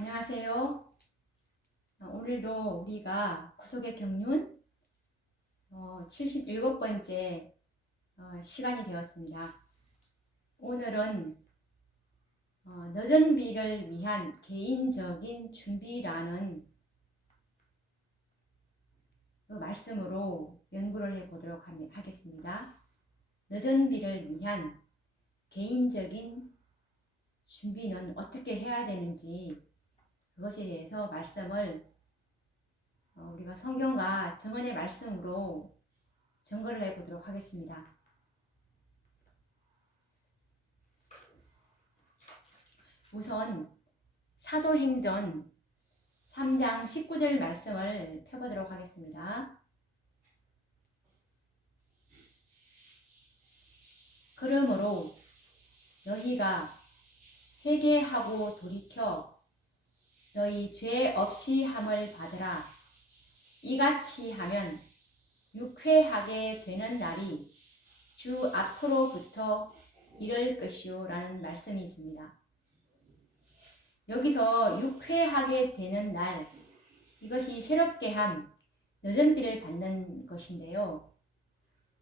안녕하세요. 오늘도 우리가 구속의 경륜 77번째 시간이 되었습니다. 오늘은 늦은비를 위한 개인적인 준비라는 그 말씀으로 연구를 해보도록 하겠습니다. 늦은비를 위한 개인적인 준비는 어떻게 해야 되는지 그것에 대해서 말씀을 우리가 성경과 정언의 말씀으로 증거를 해보도록 하겠습니다. 우선 사도행전 3장 19절 말씀을 펴보도록 하겠습니다. 그러므로 너희가 회개하고 돌이켜 너희 죄 없이 함을 받으라. 이같이 하면 육회하게 되는 날이 주 앞으로부터 이를 것이요 라는 말씀이 있습니다. 여기서 육회하게 되는 날, 이것이 새롭게 함, 늦은비를 받는 것인데요.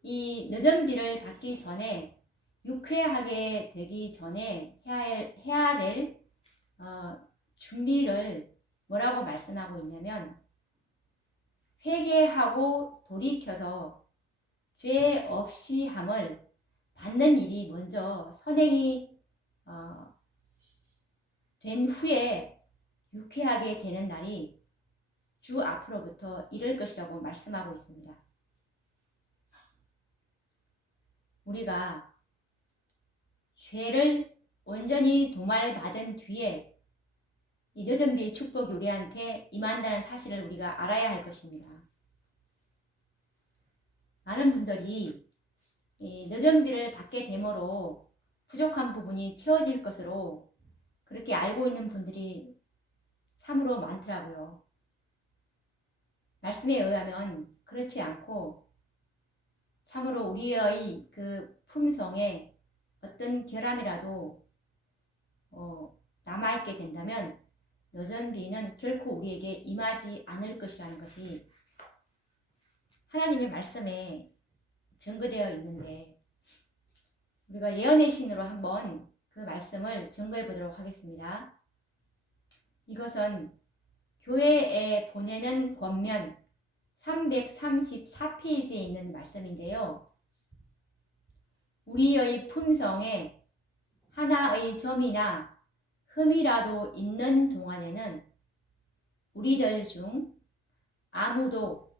이 늦은비를 받기 전에 육회하게 되기 전에 해야 될 준비를 뭐라고 말씀하고 있냐면 회개하고 돌이켜서 죄 없이 함을 받는 일이 먼저 선행이 된 후에 유쾌하게 되는 날이 주 앞으로부터 이를 것이라고 말씀하고 있습니다. 우리가 죄를 온전히 도말받은 뒤에 이 늦은비의 축복이 우리한테 임한다는 사실을 우리가 알아야 할 것입니다. 많은 분들이 이 늦은비를 받게 됨으로 부족한 부분이 채워질 것으로 그렇게 알고 있는 분들이 참으로 많더라고요. 말씀에 의하면 그렇지 않고 참으로 우리의 그 품성에 어떤 결함이라도 남아있게 된다면 늦은비는 결코 우리에게 임하지 않을 것이라는 것이 하나님의 말씀에 증거되어 있는데 우리가 예언의 신으로 한번 그 말씀을 증거해 보도록 하겠습니다. 이것은 교회에 보내는 권면 334페이지에 있는 말씀인데요. 우리의 품성에 하나의 점이나 흠이라도 있는 동안에는 우리들 중 아무도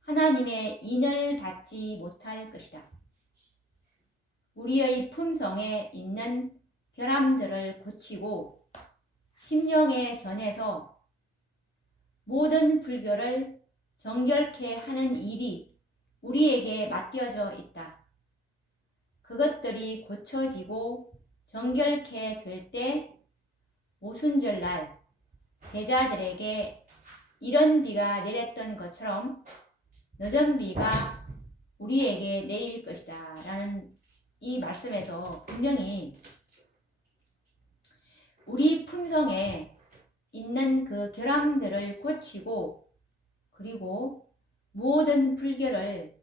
하나님의 인을 받지 못할 것이다. 우리의 품성에 있는 결함들을 고치고 심령에 전해서 모든 불교를 정결케 하는 일이 우리에게 맡겨져 있다. 그것들이 고쳐지고 정결케 될 때 오순절날 제자들에게 이런 비가 내렸던 것처럼 늦은 비가 우리에게 내릴 것이다 라는 이 말씀에서 분명히 우리 품성에 있는 그 결함들을 고치고 그리고 모든 불교를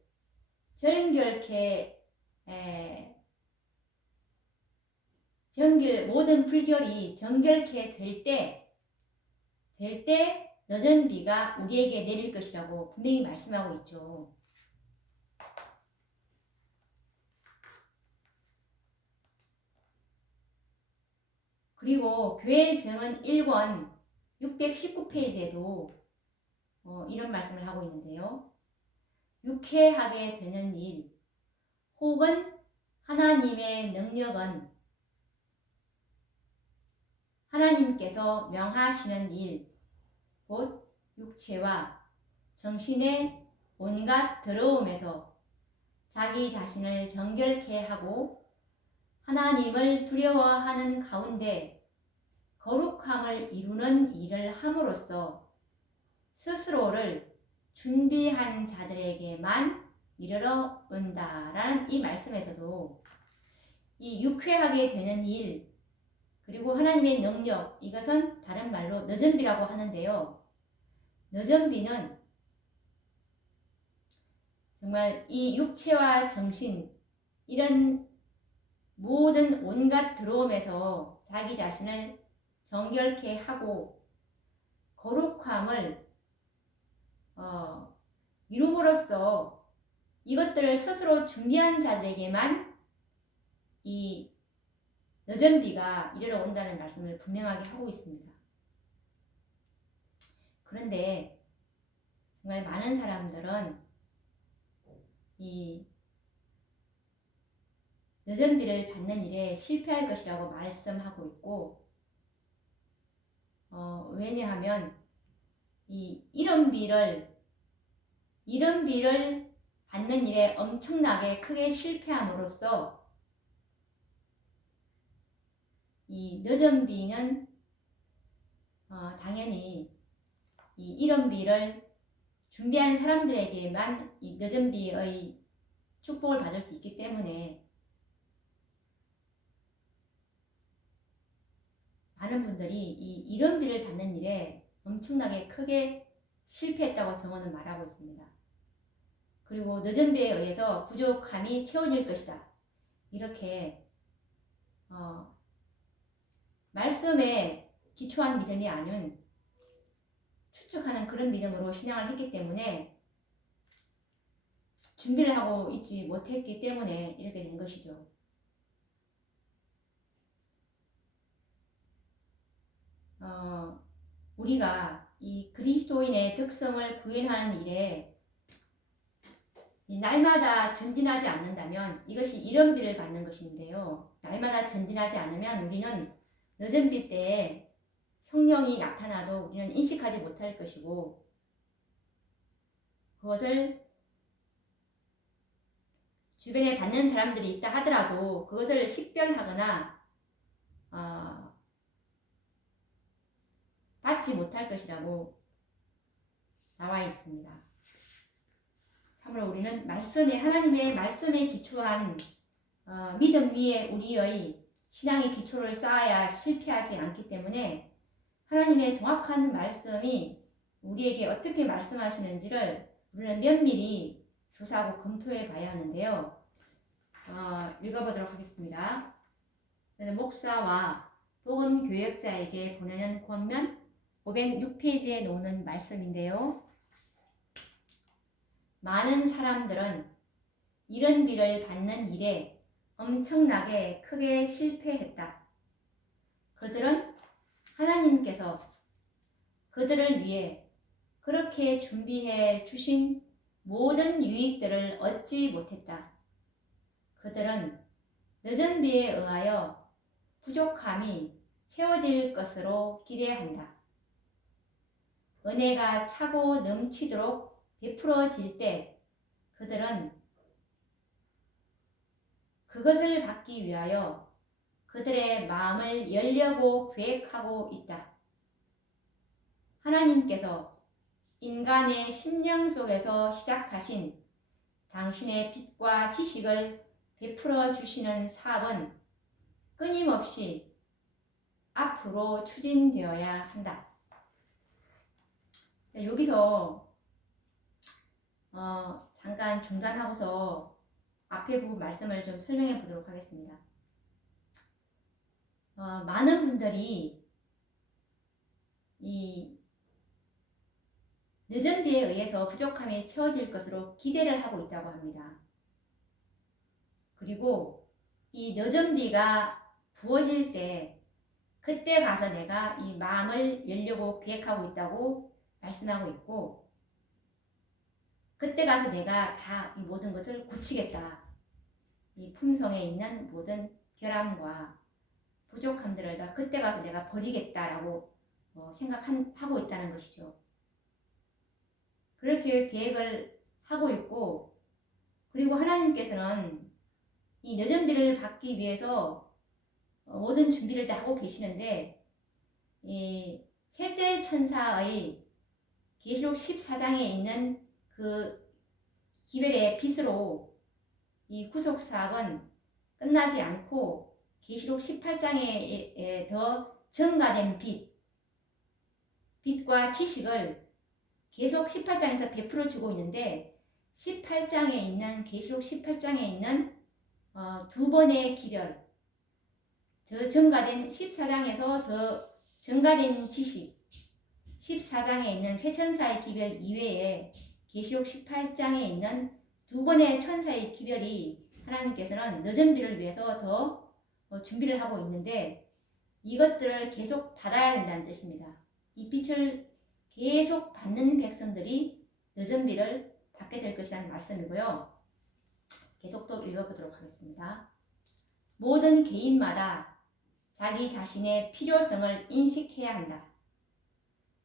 모든 불결이 정결케 될 때 늦은 비가 우리에게 내릴 것이라고 분명히 말씀하고 있죠. 그리고 교회 증언 1권 619페이지에도 이런 말씀을 하고 있는데요. 유쾌하게 되는 일 혹은 하나님의 능력은 하나님께서 명하시는 일, 곧 육체와 정신의 온갖 더러움에서 자기 자신을 정결케 하고 하나님을 두려워하는 가운데 거룩함을 이루는 일을 함으로써 스스로를 준비한 자들에게만 이르러 온다라는 이 말씀에서도 이 유쾌하게 되는 일 그리고 하나님의 능력, 이것은 다른 말로 늦은 비라고 하는데요. 늦은 비는 정말 이 육체와 정신, 이런 모든 온갖 들어옴에서 자기 자신을 정결케 하고 거룩함을 이룸으로써 이것들을 스스로 준비한 자들에게만 이 늦은 비가 이르러 온다는 말씀을 분명하게 하고 있습니다. 그런데 정말 많은 사람들은 이 늦은 비를 받는 일에 실패할 것이라고 말씀하고 있고, 왜냐하면 이 이른 비를 받는 일에 엄청나게 크게 실패함으로써 이 늦은 비는 당연히 이 이른 비를 준비한 사람들에게만 이 늦은 비의 축복을 받을 수 있기 때문에 많은 분들이 이 이른 비를 받는 일에 엄청나게 크게 실패했다고 정언은 말하고 있습니다. 그리고 늦은 비에 의해서 부족함이 채워질 것이다. 이렇게 말씀에 기초한 믿음이 아닌 추측하는 그런 믿음으로 신앙을 했기 때문에 준비를 하고 있지 못했기 때문에 이렇게 된 것이죠. 우리가 이 그리스도인의 특성을 구현하는 일에 이 날마다 전진하지 않는다면 이것이 이른 비를 받는 것인데요. 날마다 전진하지 않으면 우리는 늦은 비 때에 성령이 나타나도 우리는 인식하지 못할 것이고, 그것을 주변에 받는 사람들이 있다 하더라도 그것을 식별하거나 받지 못할 것이라고 나와 있습니다. 참으로 우리는 하나님의 말씀에 기초한 믿음 위에 우리의 신앙의 기초를 쌓아야 실패하지 않기 때문에 하나님의 정확한 말씀이 우리에게 어떻게 말씀하시는지를 우리는 면밀히 조사하고 검토해 봐야 하는데요. 읽어보도록 하겠습니다. 목사와 복음 교역자에게 보내는 권면 506페이지에 놓는 말씀인데요. 많은 사람들은 이른 비를 받는 일에 엄청나게 크게 실패했다. 그들은 하나님께서 그들을 위해 그렇게 준비해 주신 모든 유익들을 얻지 못했다. 그들은 늦은 비에 의하여 부족함이 채워질 것으로 기대한다. 은혜가 차고 넘치도록 베풀어질 때 그들은 그것을 받기 위하여 그들의 마음을 열려고 계획하고 있다. 하나님께서 인간의 심령 속에서 시작하신 당신의 빛과 지식을 베풀어 주시는 사업은 끊임없이 앞으로 추진되어야 한다. 여기서 잠깐 중단하고서 앞에 부분 말씀을 좀 설명해 보도록 하겠습니다. 많은 분들이 이 늦은 비에 의해서 부족함이 채워질 것으로 기대를 하고 있다고 합니다. 그리고 이 늦은 비가 부어질 때 그때 가서 내가 이 마음을 열려고 계획하고 있다고 말씀하고 있고, 그때 가서 내가 다 이 모든 것을 고치겠다. 이 품성에 있는 모든 결함과 부족함들을 다 그때 가서 내가 버리겠다라고 생각하고 있다는 것이죠. 그렇게 계획을 하고 있고, 그리고 하나님께서는 이 늦은 비를 받기 위해서 모든 준비를 다 하고 계시는데, 이 셋째 천사의 계시록 14장에 있는 그 기별의 빛으로 이 구속 사업은 끝나지 않고 계시록 18장에 더 증가된 빛과 지식을 계속 18장에서 베풀어 주고 있는데, 18장에 있는 계시록 18장에 있는 두 번의 기별, 저 증가된 14장에서 더 증가된 지식, 14장에 있는 세 천사의 기별 이외에 계시록 18장에 있는 두 번의 천사의 기별이 하나님께서는 늦은 비를 위해서 더 준비를 하고 있는데, 이것들을 계속 받아야 된다는 뜻입니다. 이 빛을 계속 받는 백성들이 늦은 비를 받게 될 것이라는 말씀이고요. 계속 또 읽어보도록 하겠습니다. 모든 개인마다 자기 자신의 필요성을 인식해야 한다.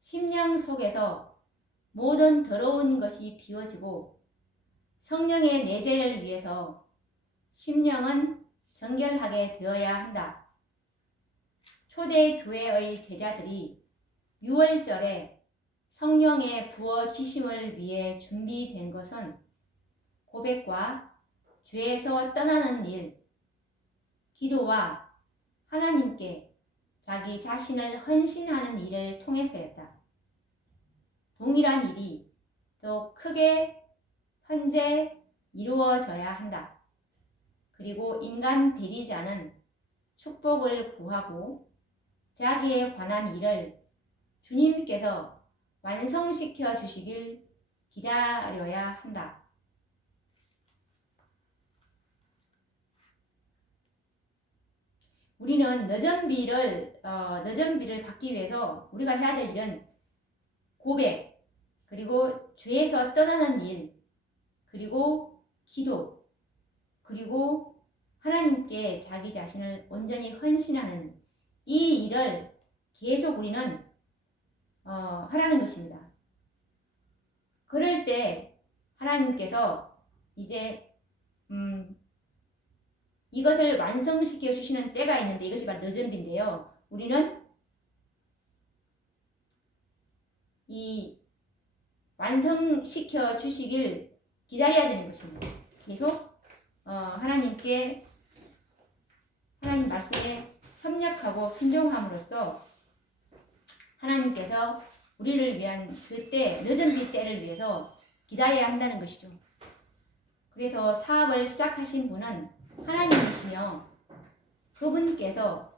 심령 속에서 모든 더러운 것이 비워지고 성령의 내재를 위해서 심령은 정결하게 되어야 한다. 초대 교회의 제자들이 6월절에 성령의 부어지심을 위해 준비된 것은 고백과 죄에서 떠나는 일, 기도와 하나님께 자기 자신을 헌신하는 일을 통해서였다. 동일한 일이 더 크게 현재 이루어져야 한다. 그리고 인간 대리자는 축복을 구하고 자기에 관한 일을 주님께서 완성시켜 주시길 기다려야 한다. 우리는 늦은 비를 받기 위해서 우리가 해야 될 일은 고백, 그리고 죄에서 떠나는 일, 그리고 기도, 그리고 하나님께 자기 자신을 온전히 헌신하는 이 일을 계속 우리는 하라는 것입니다. 그럴 때 하나님께서 이제 이것을 완성시켜 주시는 때가 있는데, 이것이 바로 늦은 비인데요. 우리는 이 완성시켜 주시길 기다려야 되는 것입니다. 계속 하나님 말씀에 협력하고 순종함으로써 하나님께서 우리를 위한 그때 늦은 비 때를 위해서 기다려야 한다는 것이죠. 그래서 사업을 시작하신 분은 하나님이시며 그분께서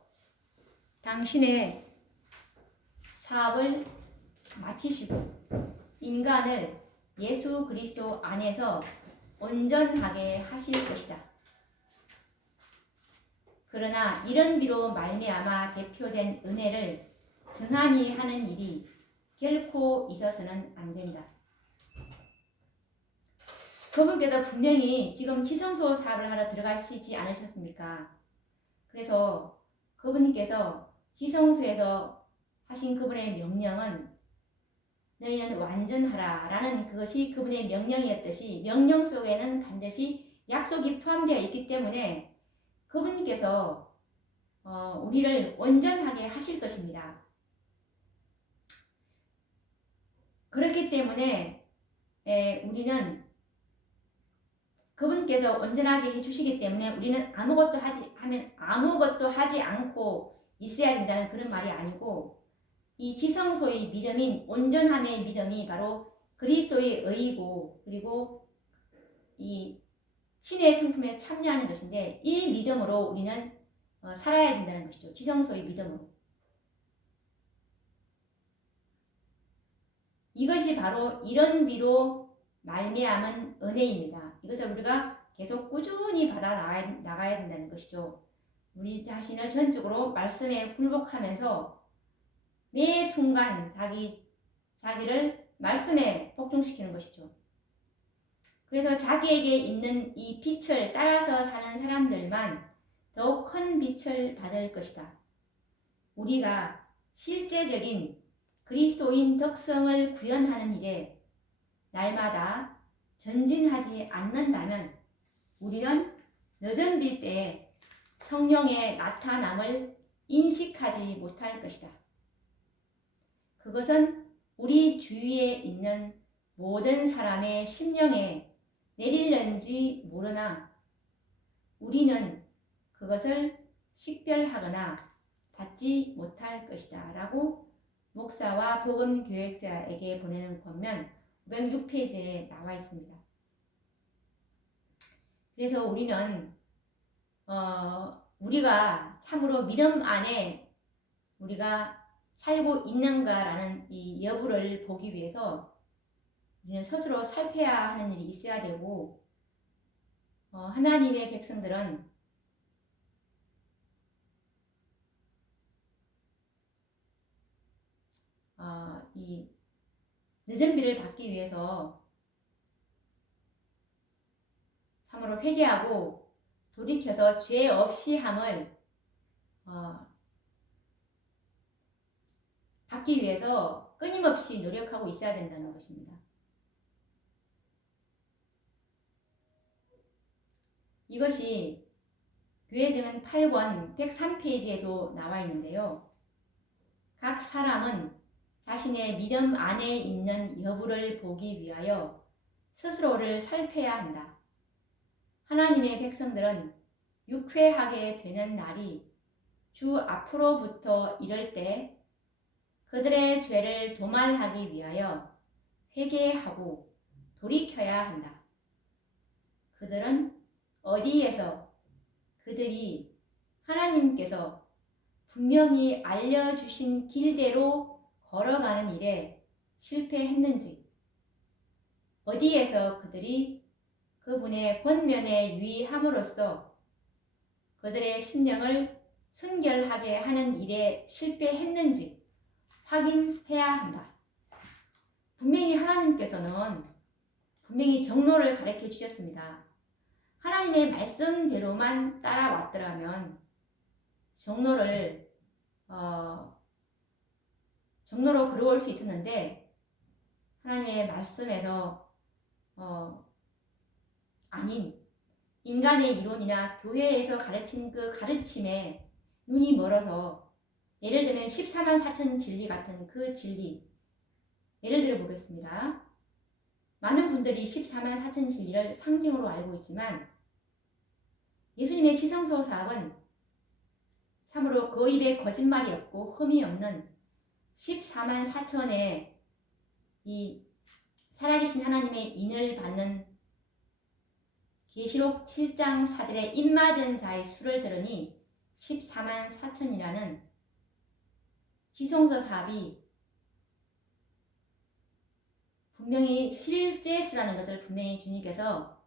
당신의 사업을 마치시고 인간을 예수 그리스도 안에서 온전하게 하실 것이다. 그러나 이런 비로 말미암아 대표된 은혜를 등한히 하는 일이 결코 있어서는 안 된다. 그분께서 분명히 지금 지성소 사업을 하러 들어가시지 않으셨습니까? 그래서 그분께서 지성소에서 하신 그분의 명령은 너희는 완전하라 라는 그것이 그분의 명령이었듯이, 명령 속에는 반드시 약속이 포함되어 있기 때문에 그분께서 우리를 온전하게 하실 것입니다. 그렇기 때문에 우리는 그분께서 온전하게 해주시기 때문에 우리는 아무것도 하지 않고 있어야 된다는 그런 말이 아니고, 이 지성소의 믿음인 온전함의 믿음이 바로 그리스도의 의이고, 그리고 이 신의 성품에 참여하는 것인데, 이 믿음으로 우리는 살아야 된다는 것이죠. 지성소의 믿음으로. 이것이 바로 이런 비로 말미암은 은혜입니다. 이것을 우리가 계속 꾸준히 받아 나가야 된다는 것이죠. 우리 자신을 전적으로 말씀에 굴복하면서 매 순간 자기를 말씀에 복종시키는 것이죠. 그래서 자기에게 있는 이 빛을 따라서 사는 사람들만 더욱 큰 빛을 받을 것이다. 우리가 실제적인 그리스도인 덕성을 구현하는 일에 날마다 전진하지 않는다면 우리는 늦은 비 때에 성령의 나타남을 인식하지 못할 것이다. 그것은 우리 주위에 있는 모든 사람의 심령에 내릴는지 모르나 우리는 그것을 식별하거나 받지 못할 것이다 라고 목사와 복음교역자에게 보내는 권면 506페이지에 나와 있습니다. 그래서 우리는 우리가 참으로 믿음 안에 우리가 살고 있는가라는 이 여부를 보기 위해서 우리는 스스로 살펴야 하는 일이 있어야 되고, 하나님의 백성들은 이 늦은 비를 받기 위해서 참으로 회개하고 돌이켜서 죄 없이 함을 받기 위해서 끊임없이 노력하고 있어야 된다는 것입니다. 이것이 교회증은 8권 103페이지에도 나와 있는데요. 각 사람은 자신의 믿음 안에 있는 여부를 보기 위하여 스스로를 살펴야 한다. 하나님의 백성들은 육회하게 되는 날이 주 앞으로부터 이럴 때 그들의 죄를 도말하기 위하여 회개하고 돌이켜야 한다. 그들은 어디에서 그들이 하나님께서 분명히 알려주신 길대로 걸어가는 일에 실패했는지, 어디에서 그들이 그분의 권면에 유의함으로써 그들의 심령을 순결하게 하는 일에 실패했는지 확인해야 한다. 분명히 하나님께서는 분명히 정로를 가르쳐 주셨습니다. 하나님의 말씀대로만 따라왔더라면 정로로 걸어올 수 있었는데, 하나님의 말씀에서 아닌 인간의 이론이나 교회에서 가르친 그 가르침에 눈이 멀어서, 예를 들면 14만 4천 진리 같은 그 진리, 예를 들어 보겠습니다. 많은 분들이 14만 4천 진리를 상징으로 알고 있지만 예수님의 지성소 사업은 참으로 그 입에 거짓말이 없고 흠이 없는 14만 4천의 이 살아계신 하나님의 인을 받는 계시록 7장 4절에 입맞은 자의 수를 들으니 14만 4천이라는 지성소 사업이 분명히 실제 수라는 것을 분명히 주님께서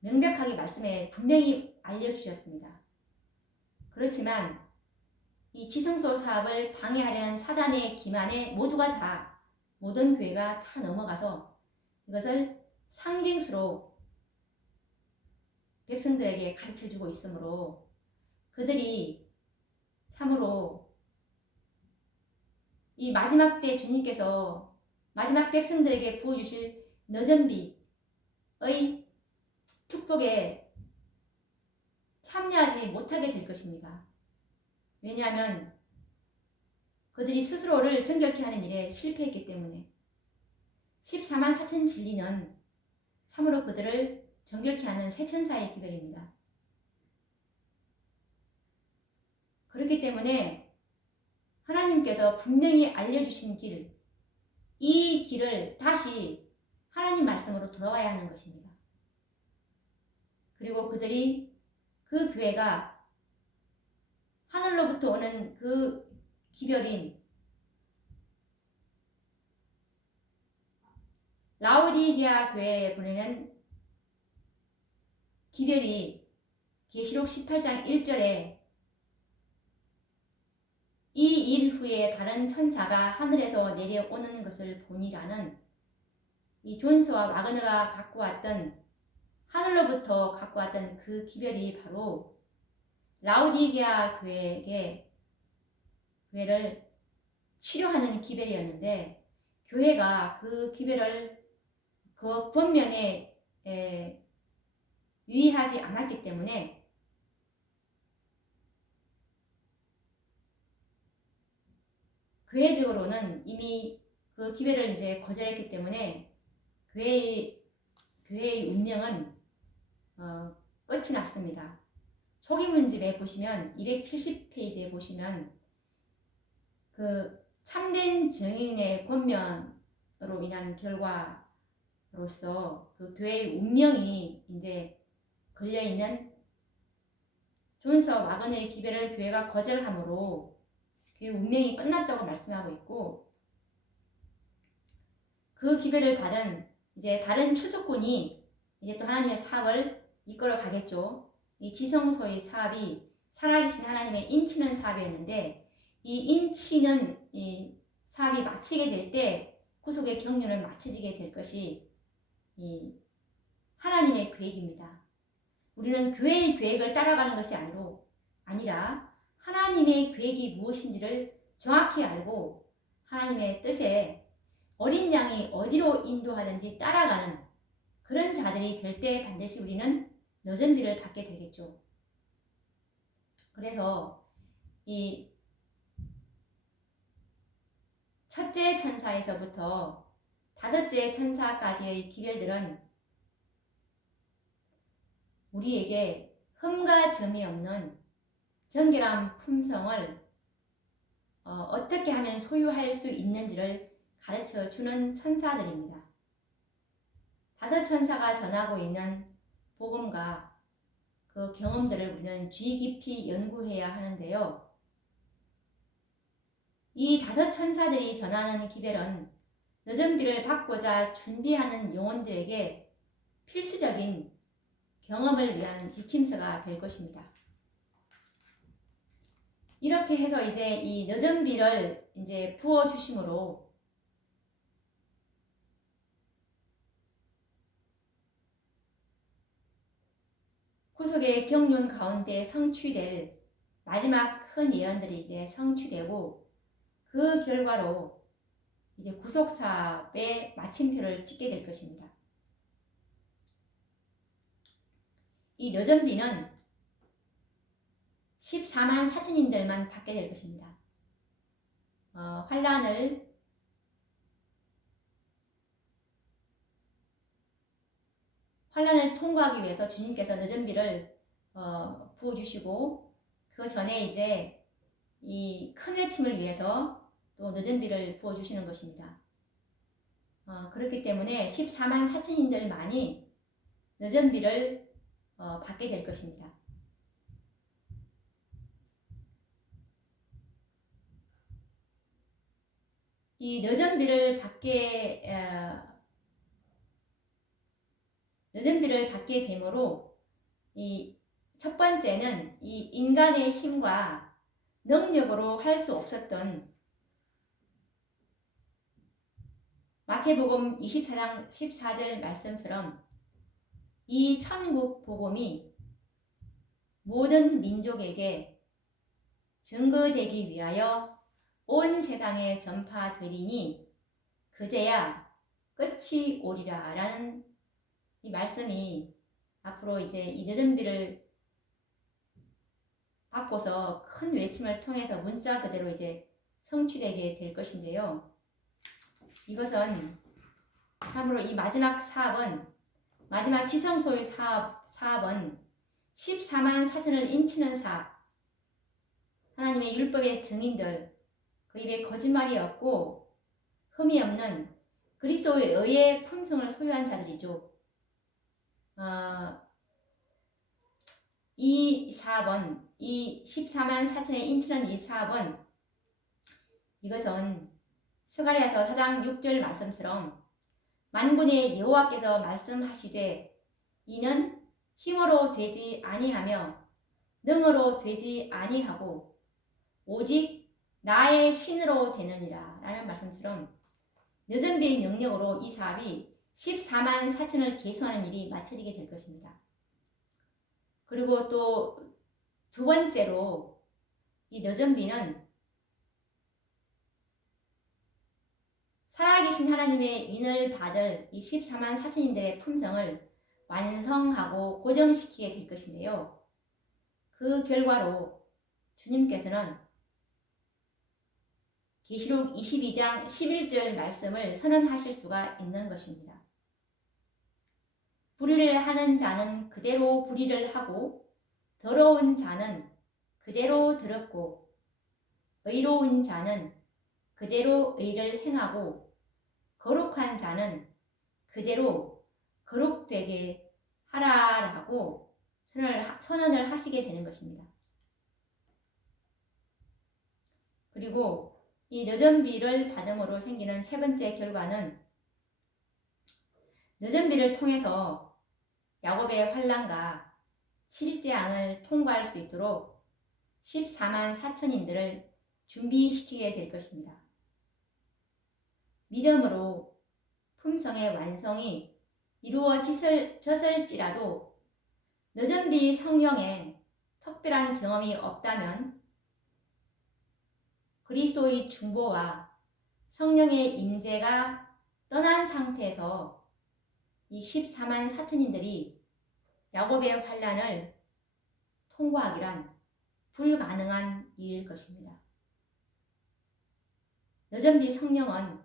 명백하게 말씀에 분명히 알려주셨습니다. 그렇지만 이 지성소 사업을 방해하려는 사단의 기만에 모든 교회가 다 넘어가서 이것을 상징수로 백성들에게 가르쳐주고 있으므로 그들이 참으로 이 마지막 때 주님께서 마지막 백성들에게 부어주실 늦은 비의 축복에 참여하지 못하게 될 것입니다. 왜냐하면 그들이 스스로를 정결케 하는 일에 실패했기 때문에. 14만 4천 진리는 참으로 그들을 정결케 하는 새 천사의 기별입니다. 그렇기 때문에 하나님께서 분명히 알려주신 길, 이 길을 다시 하나님 말씀으로 돌아와야 하는 것입니다. 그리고 그들이 그 교회가 하늘로부터 오는 그 기별인 라오디게아 교회에 보내는 기별이 계시록 18장 1절에 이 일 후에 다른 천사가 하늘에서 내려오는 것을 보니라는 이 존스와 와그너가 하늘로부터 갖고 왔던 그 기별이 바로 라오디게아 교회를 치료하는 기별이었는데, 교회가 그 기별을 그 권면에 유의하지 않았기 때문에 교회적으로는 이미 그 기별을 이제 거절했기 때문에 교회의 운명은 끝이 났습니다. 초기문집에 보시면 270페이지에 보시면 그 참된 증인의 권면으로 인한 결과로서 그 교회의 운명이 이제 걸려있는 존서 와거너의 기별을 교회가 거절함으로 그 운명이 끝났다고 말씀하고 있고, 그 기별을 받은 이제 다른 추수꾼이 이제 또 하나님의 사업을 이끌어 가겠죠. 이 지성소의 사업이 살아계신 하나님의 인치는 사업이었는데, 이 인치는 이 사업이 마치게 될 때 구속의 경륜은 마쳐지게 될 것이 이 하나님의 계획입니다. 우리는 교회의 계획을 따라가는 것이 아니라 하나님의 계획이 무엇인지를 정확히 알고 하나님의 뜻에 어린 양이 어디로 인도하든지 따라가는 그런 자들이 될 때 반드시 우리는 너전비를 받게 되겠죠. 그래서 이 첫째 천사에서부터 다섯째 천사까지의 기별들은 우리에게 흠과 점이 없는 정결한 품성을 어떻게 하면 소유할 수 있는지를 가르쳐 주는 천사들입니다. 다섯 천사가 전하고 있는 복음과 그 경험들을 우리는 주의 깊이 연구해야 하는데요. 이 다섯 천사들이 전하는 기별은 너전비를 받고자 준비하는 영혼들에게 필수적인 경험을 위한 지침서가 될 것입니다. 이렇게 해서 이제 이 너전비를 이제 부어 주심으로 구속의 경륜 가운데 성취될 마지막 큰 예언들이 이제 성취되고, 그 결과로 이제 구속 사업의 마침표를 찍게 될 것입니다. 이 너전비는 14만 4천인들만 받게 될 것입니다. 환란을 통과하기 위해서 주님께서 너전비를 부어주시고, 그 전에 이제 이 큰 외침을 위해서 또 너전비를 부어주시는 것입니다. 그렇기 때문에 14만 4천인들만이 너전비를 받게 될 것입니다. 이 너전비를 받게 됨으로 이 첫 번째는 이 인간의 힘과 능력으로 할 수 없었던 마태복음 24장 14절 말씀처럼 이 천국 복음이 모든 민족에게 증거되기 위하여 온 세상에 전파되리니 그제야 끝이 오리라 라는 이 말씀이 앞으로 이제 이 너전비를 받고서 큰 외침을 통해서 문자 그대로 이제 성취되게 될 것인데요. 이것은 참으로 이 마지막 사업은, 마지막 지성소의 사업은 14만 4천을 인치는 사업, 하나님의 율법의 증인들, 그 입에 거짓말이 없고 흠이 없는 그리스도의 의의 품성을 소유한 자들이죠. 이 사업은, 이 14만 4천의 인치는 이 사업은, 이것은 스가랴서 4장 6절 말씀처럼 만군의 여호와께서 말씀하시되 이는 힘으로 되지 아니하며 능으로 되지 아니하고 오직 나의 신으로 되느니라 라는 말씀처럼 너전비의 능력으로 이 사업이 14만 4천을 계수하는 일이 마쳐지게 될 것입니다. 그리고 또 두 번째로 이 너전비는 살아계신 하나님의 인을 받을 이 14만 4천인들의 품성을 완성하고 고정시키게 될 것인데요. 그 결과로 주님께서는 계시록 22장 11절 말씀을 선언하실 수가 있는 것입니다. 불의를 하는 자는 그대로 불의를 하고 더러운 자는 그대로 더럽고 의로운 자는 그대로 의를 행하고 거룩한 자는 그대로 거룩되게 하라라고 선언을 하시게 되는 것입니다. 그리고 이 늦은 비를 받음으로 생기는 세 번째 결과는 늦은 비를 통해서 야곱의 환난과 실재앙을 통과할 수 있도록 14만 4천인들을 준비시키게 될 것입니다. 믿음으로 품성의 완성이 이루어졌을지라도 늦은 비 성령의 특별한 경험이 없다면 그리스도의 중보와 성령의 임재가 떠난 상태에서 이 14만 4천인들이 야곱의 환난을 통과하기란 불가능한 일일 것입니다. 늦은 비 성령은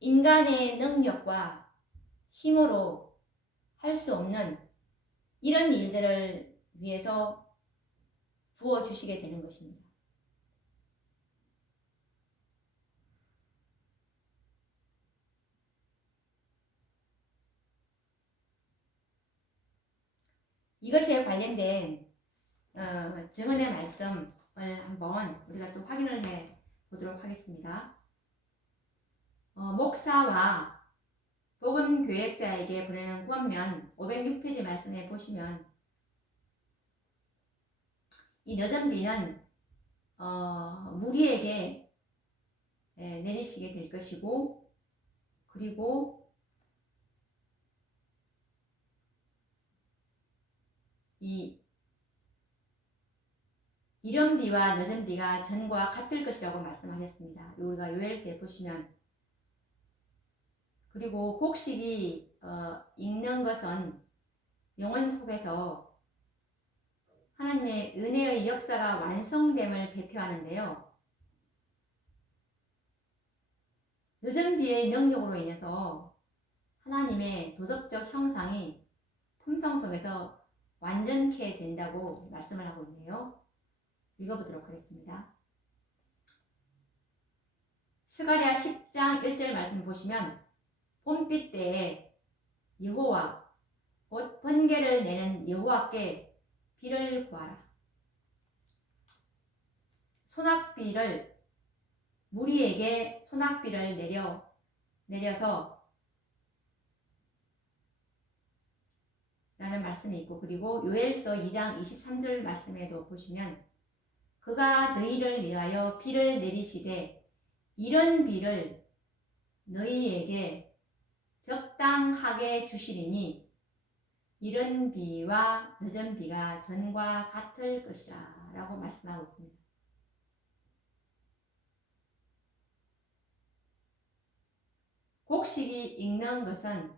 인간의 능력과 힘으로 할 수 없는 이런 일들을 위해서 부어주시게 되는 것입니다. 이것에 관련된 증언의 말씀을 한번 우리가 또 확인을 해 보도록 하겠습니다. 목사와 복음 교역자에게 보내는 구원면 506페이지 말씀에 보시면 이 늦은 비는 무리에게 내리시게 될 것이고, 그리고 이른 비와 늦은 비가 전과 같을 것이라고 말씀하셨습니다. 우리가 요엘서에 보시면, 그리고 곡식이 익는 것은 영혼 속에서 하나님의 은혜의 역사가 완성됨을 대표하는데요. 늦은 비의 능력으로 인해서 하나님의 도덕적 형상이 품성 속에서 완전케 된다고 말씀을 하고 있네요. 읽어보도록 하겠습니다. 스가랴 10장 1절 말씀 보시면 봄빛 때에 여호와 곧 번개를 내는 여호와께 비를 구하라. 소낙비를 무리에게 소낙비를 내려서 라는 말씀이 있고, 그리고 요엘서 2장 23절 말씀에도 보시면 그가 너희를 위하여 비를 내리시되 이런 비를 너희에게 적당하게 주시리니 이른 비와 늦은 비가 전과 같을 것이라 라고 말씀하고 있습니다. 곡식이 익는 것은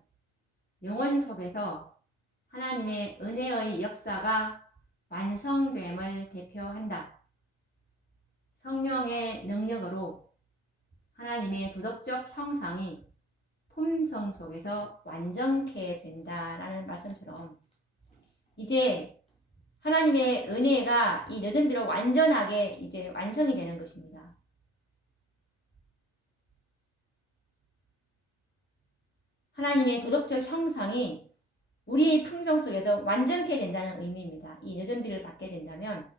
영혼 속에서 하나님의 은혜의 역사가 완성됨을 대표한다. 성령의 능력으로 하나님의 도덕적 형상이 품성 속에서 완전케 된다라는 말씀처럼 이제 하나님의 은혜가 이 늦은 비로 완전하게 이제 완성이 되는 것입니다. 하나님의 도덕적 형상이 우리의 품성 속에서 완전케 된다는 의미입니다. 이 늦은 비를 받게 된다면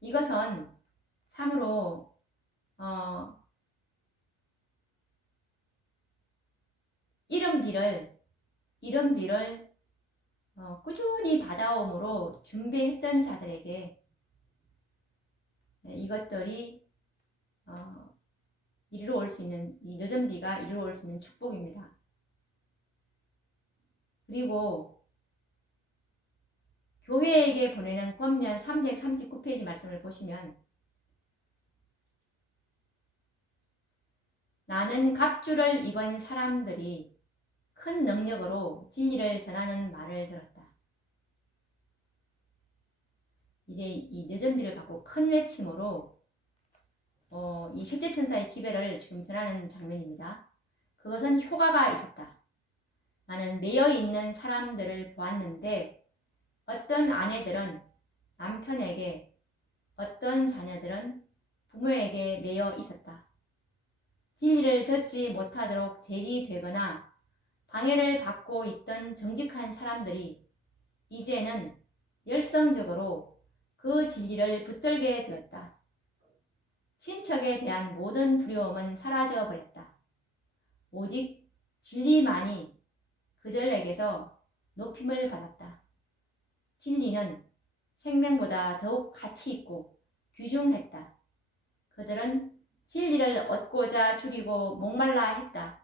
이것은 참으로 이른 비를 꾸준히 받아옴으로 준비했던 자들에게 이것들이 이루어올 수 있는, 이 늦은 비가 이루어올 수 있는 축복입니다. 그리고 교회에게 보내는 권면 339페이지 말씀을 보시면 나는 갑주를 입은 사람들이 큰 능력으로 진리를 전하는 말을 들었다. 이제 이 늦은 비를 받고 큰 외침으로 이 셋째 천사의 기별을 지금 전하는 장면입니다. 그것은 효과가 있었다. 많은 매여 있는 사람들을 보았는데 어떤 아내들은 남편에게, 어떤 자녀들은 부모에게 매여 있었다. 진리를 듣지 못하도록 제지되거나 방해를 받고 있던 정직한 사람들이 이제는 열성적으로 그 진리를 붙들게 되었다. 신척에 대한 모든 두려움은 사라져 버렸다. 오직 진리만이 그들에게서 높임을 받았다. 진리는 생명보다 더욱 가치 있고 귀중했다. 그들은 진리를 얻고자 줄이고 목말라 했다.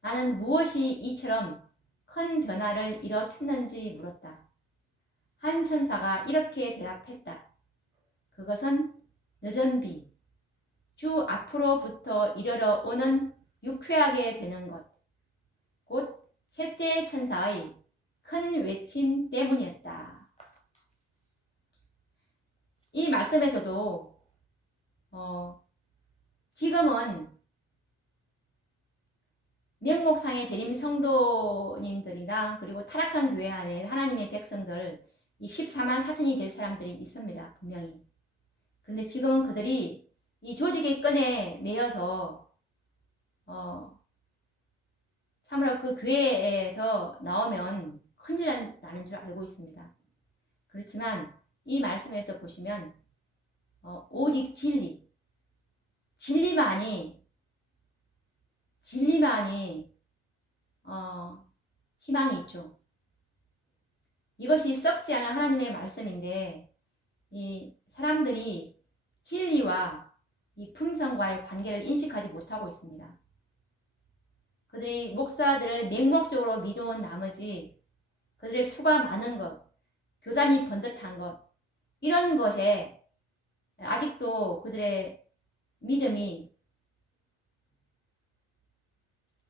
나는 무엇이 이처럼 큰 변화를 일으켰는지 물었다. 한 천사가 이렇게 대답했다. 그것은 늦은 비, 주 앞으로부터 이르러 오는 유쾌하게 되는 것, 곧 셋째 천사의 큰 외침 때문이었다. 이 말씀에서도 지금은 명목상의 재림 성도님들이나 그리고 타락한 교회 안에 하나님의 백성들, 이 14만 4천이 될 사람들이 있습니다. 분명히. 그런데 지금은 그들이 이 조직의 끈에 매여서 참으로 그 교회에서 나오면 큰일 나는 줄 알고 있습니다. 그렇지만 이 말씀에서 보시면 오직 진리만이 희망이 있죠. 이것이 썩지 않은 하나님의 말씀인데 이 사람들이 진리와 이 품성과의 관계를 인식하지 못하고 있습니다. 그들이 목사들을 맹목적으로 믿어온 나머지 그들의 수가 많은 것, 교단이 번듯한 것, 이런 것에 아직도 그들의 믿음이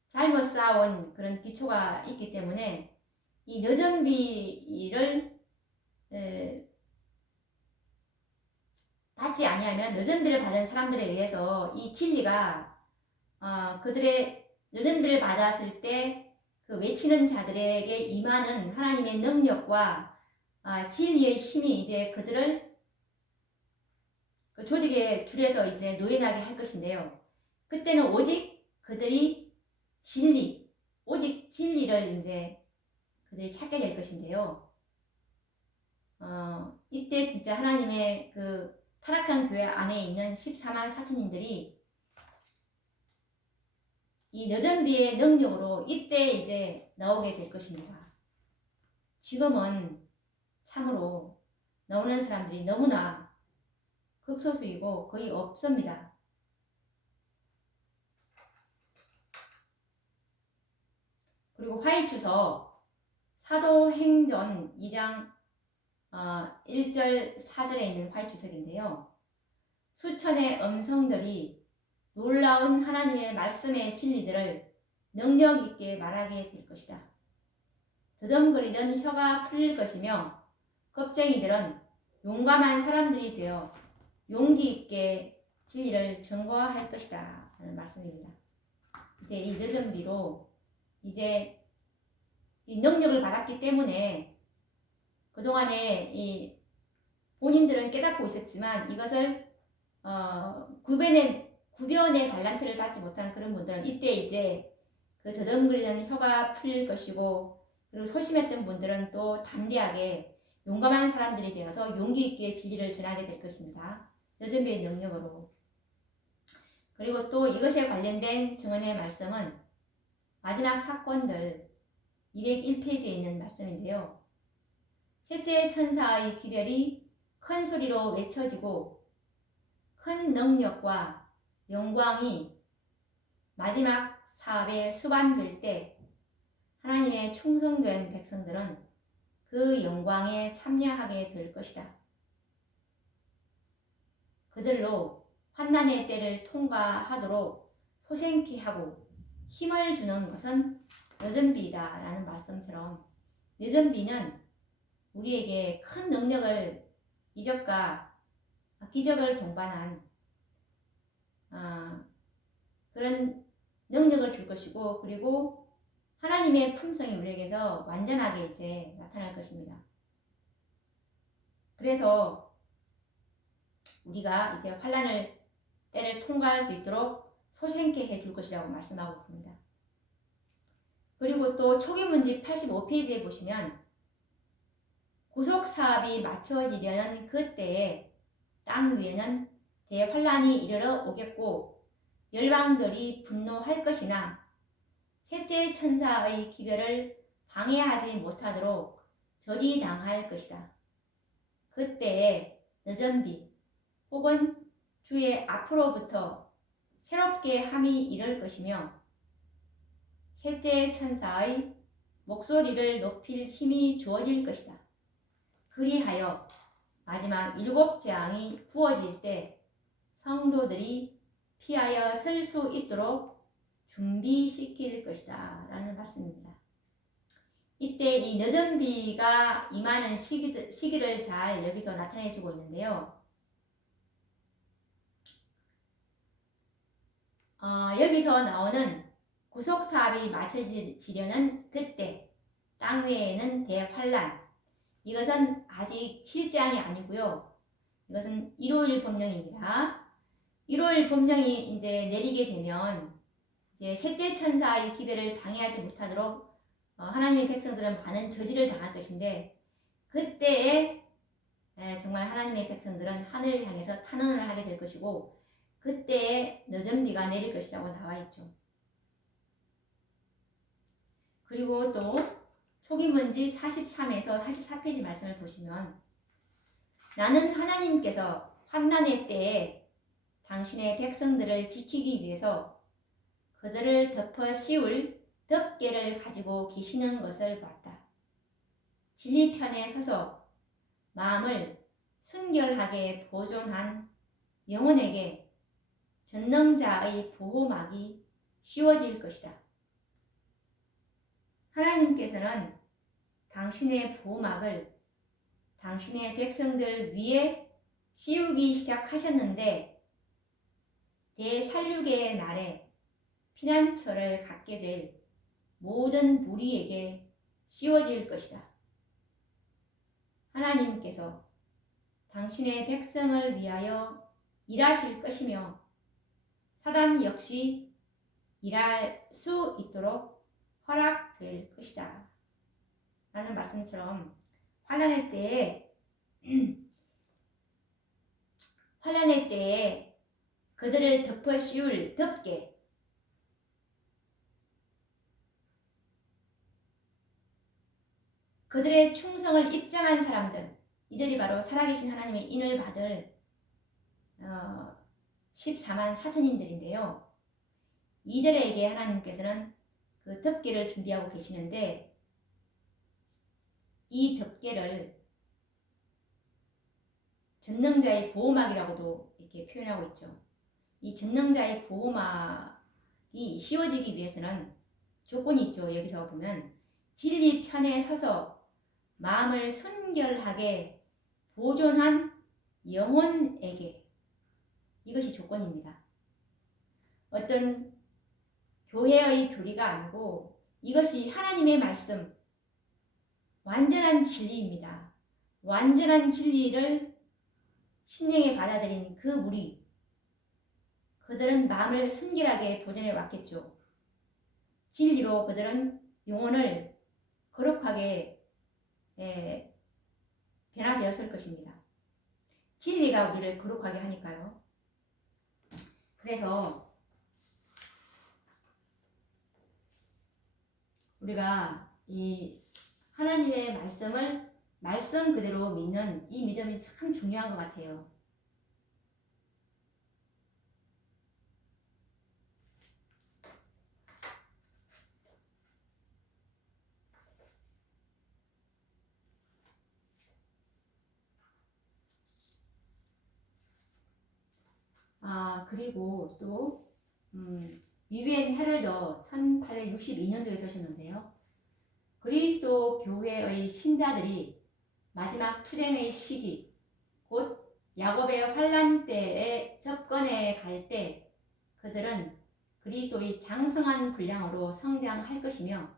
잘못 쌓아온 그런 기초가 있기 때문에 이 늦은 비를 받지 아니하면 늦은 비를 받은 사람들에 의해서 이 진리가 그들의 늦은 비를 받았을 때 그 외치는 자들에게 임하는 하나님의 능력과 진리의 힘이 이제 그들을 그 조직의 줄에서 이제 노예나게 할 것인데요. 그때는 오직 그들이 오직 진리를 이제 그들이 찾게 될 것인데요. 이때 진짜 하나님의 그 타락한 교회 안에 있는 14만 4천인들이 이 늦은 비의 능력으로 이때 이제 나오게 될 것입니다. 지금은 참으로 나오는 사람들이 너무나 극소수이고 거의 없습니다. 그리고 화이트서 사도행전 2장 1절 4절에 있는 화이트석인데요. 수천의 음성들이 놀라운 하나님의 말씀의 진리들을 능력 있게 말하게 될 것이다. 더듬거리던 혀가 풀릴 것이며 겁쟁이들은 용감한 사람들이 되어 용기 있게 진리를 증거할 것이다 라는 말씀입니다. 이제 이 늦은 비로 이제 이 능력을 받았기 때문에 그동안에 이 본인들은 깨닫고 있었지만 이것을 구변의 달란트를 받지 못한 그런 분들은 이때 이제 그 더듬거리는 혀가 풀릴 것이고, 그리고 소심했던 분들은 또 담대하게 용감한 사람들이 되어서 용기 있게 진리를 전하게 될 것입니다. 늦은 비의 능력으로. 그리고 또 이것에 관련된 증언의 말씀은 마지막 사건들 201페이지에 있는 말씀인데요. 셋째 천사의 기별이 큰 소리로 외쳐지고 큰 능력과 영광이 마지막 사업에 수반될 때 하나님의 충성된 백성들은 그 영광에 참여하게 될 것이다. 그들로 환난의 때를 통과하도록 소생케 하고 힘을 주는 것은 늦은 비다 라는 말씀처럼, 늦은 비는 우리에게 큰 능력을, 이적과 기적을 동반한 그런 능력을 줄 것이고, 그리고 하나님의 품성이 우리에게서 완전하게 이제 나타날 것입니다. 그래서 우리가 이제 환난을 때를 통과할 수 있도록 소생케 해줄 것이라고 말씀하고 있습니다. 그리고 또 초기문집 85페이지에 보시면 구속사업이 마쳐지려는 그때에 땅 위에는 대환란이 이르러 오겠고 열방들이 분노할 것이나 셋째 천사의 기별을 방해하지 못하도록 저지당할 것이다. 그때에 늦은 비 혹은 주의 앞으로부터 새롭게 함이 이를 것이며 셋째 천사의 목소리를 높일 힘이 주어질 것이다. 그리하여 마지막 7재앙이 부어질 때 성도들이 피하여 설 수 있도록 준비시킬 것이다 라는 말씀입니다. 이때 이 늦은 비가 임하는 시기를 잘 여기서 나타내 주고 있는데요. 여기서 나오는 구속사업이 마쳐지려는 그때 땅 위에는 대환란, 이것은 아직 7장이 아니고요. 이것은 일요일 법령입니다. 일요일 법령이 이제 내리게 되면 이제 셋째 천사의 기별을 방해하지 못하도록 하나님의 백성들은 많은 저지를 당할 것인데 그때에 정말 하나님의 백성들은 하늘을 향해서 탄원을 하게 될 것이고 그때에 늦은 비가 내릴 것이라고 나와 있죠. 그리고 또 초기문지 43에서 44페이지 말씀을 보시면 나는 하나님께서 환난의 때에 당신의 백성들을 지키기 위해서 그들을 덮어 씌울 덮개를 가지고 계시는 것을 봤다. 진리 편에 서서 마음을 순결하게 보존한 영혼에게 전능자의 보호막이 씌워질 것이다. 하나님께서는 당신의 보호막을 당신의 백성들 위에 씌우기 시작하셨는데 대살육의 날에 피난처를 갖게 될 모든 무리에게 씌워질 것이다. 하나님께서 당신의 백성을 위하여 일하실 것이며 사단 역시 일할 수 있도록 허락될 것이다 라는 말씀처럼 환난의 때에 그들을 덮어 씌울 덮개, 그들의 충성을 입증한 사람들, 이들이 바로 살아계신 하나님의 인을 받을 14만 4천인들인데요. 이들에게 하나님께서는 그 덮개를 준비하고 계시는데 이 덮개를 전능자의 보호막이라고도 이렇게 표현하고 있죠. 이 전능자의 보호막이 씌워지기 위해서는 조건이 있죠. 여기서 보면 진리 편에 서서 마음을 순결하게 보존한 영혼에게, 이것이 조건입니다. 어떤 교회의 교리가 아니고 이것이 하나님의 말씀, 완전한 진리입니다. 완전한 진리를 심령에 받아들인 그 무리, 그들은 마음을 순결하게 보존해 왔겠죠. 진리로 그들은 영혼을 거룩하게 변화되었을 것입니다. 진리가 우리를 거룩하게 하니까요. 그래서 우리가 이 하나님의 말씀을 말씀 그대로 믿는 이 믿음이 참 중요한 것 같아요. 그리고 또 위비엔 헤럴더 1862년도에 쓰셨는데요. 그리스도 교회의 신자들이 마지막 투쟁의 시기, 곧 야곱의 환난 때에 접근해 갈 때 그들은 그리스도의 장성한 분량으로 성장할 것이며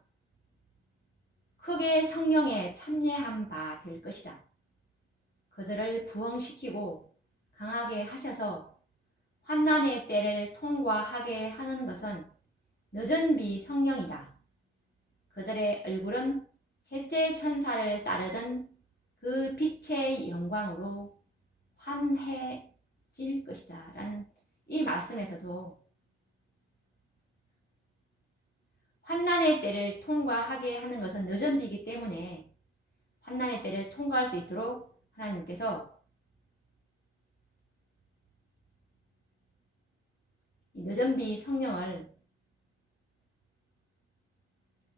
흑의 성령에 참여한 바 될 것이다. 그들을 부흥시키고 강하게 하셔서 환난의 때를 통과하게 하는 것은 늦은 비 성령이다. 그들의 얼굴은 셋째 천사를 따르던 그 빛의 영광으로 환해질 것이다. 라는 이 말씀에서도 환난의 때를 통과하게 하는 것은 늦은 비이기 때문에 환난의 때를 통과할 수 있도록 하나님께서 이 늦은 비 성령을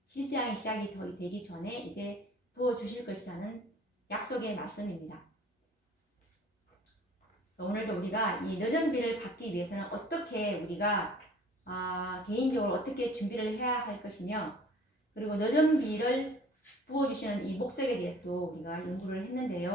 실제하기 시작이 되기 전에 이제 부어주실 것이라는 약속의 말씀입니다. 오늘도 우리가 이 늦은 비를 받기 위해서는 어떻게 우리가 개인적으로 어떻게 준비를 해야 할 것이며, 그리고 늦은 비를 부어주시는 이 목적에 대해서 우리가 연구를 했는데요.